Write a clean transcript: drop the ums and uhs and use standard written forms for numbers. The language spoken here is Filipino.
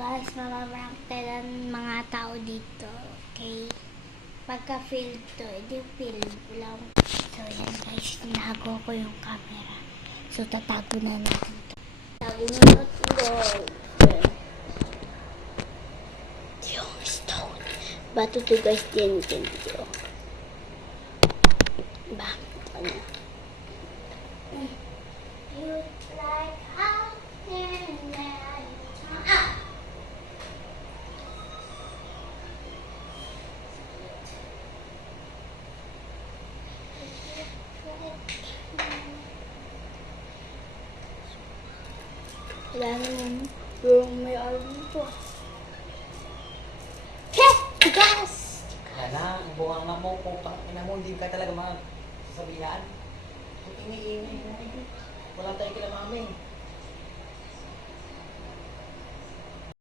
guys, mamabrank tayo ng mga tao dito. Okay? Pagka-field to, edi field lang. So, yan guys, tinago ko yung camera. So, tatago na natin ito. Tago na natin guys. Yung stone. Bato to guys, din dito. Ba? Ano? You like how can I ah! Wala naman yung may album po. Heh! Gas! Kaya na, bunga nga mo, putang ina mo, hindi ka talaga sasabihan. Kung ini-ingay, wala tayo kila mami.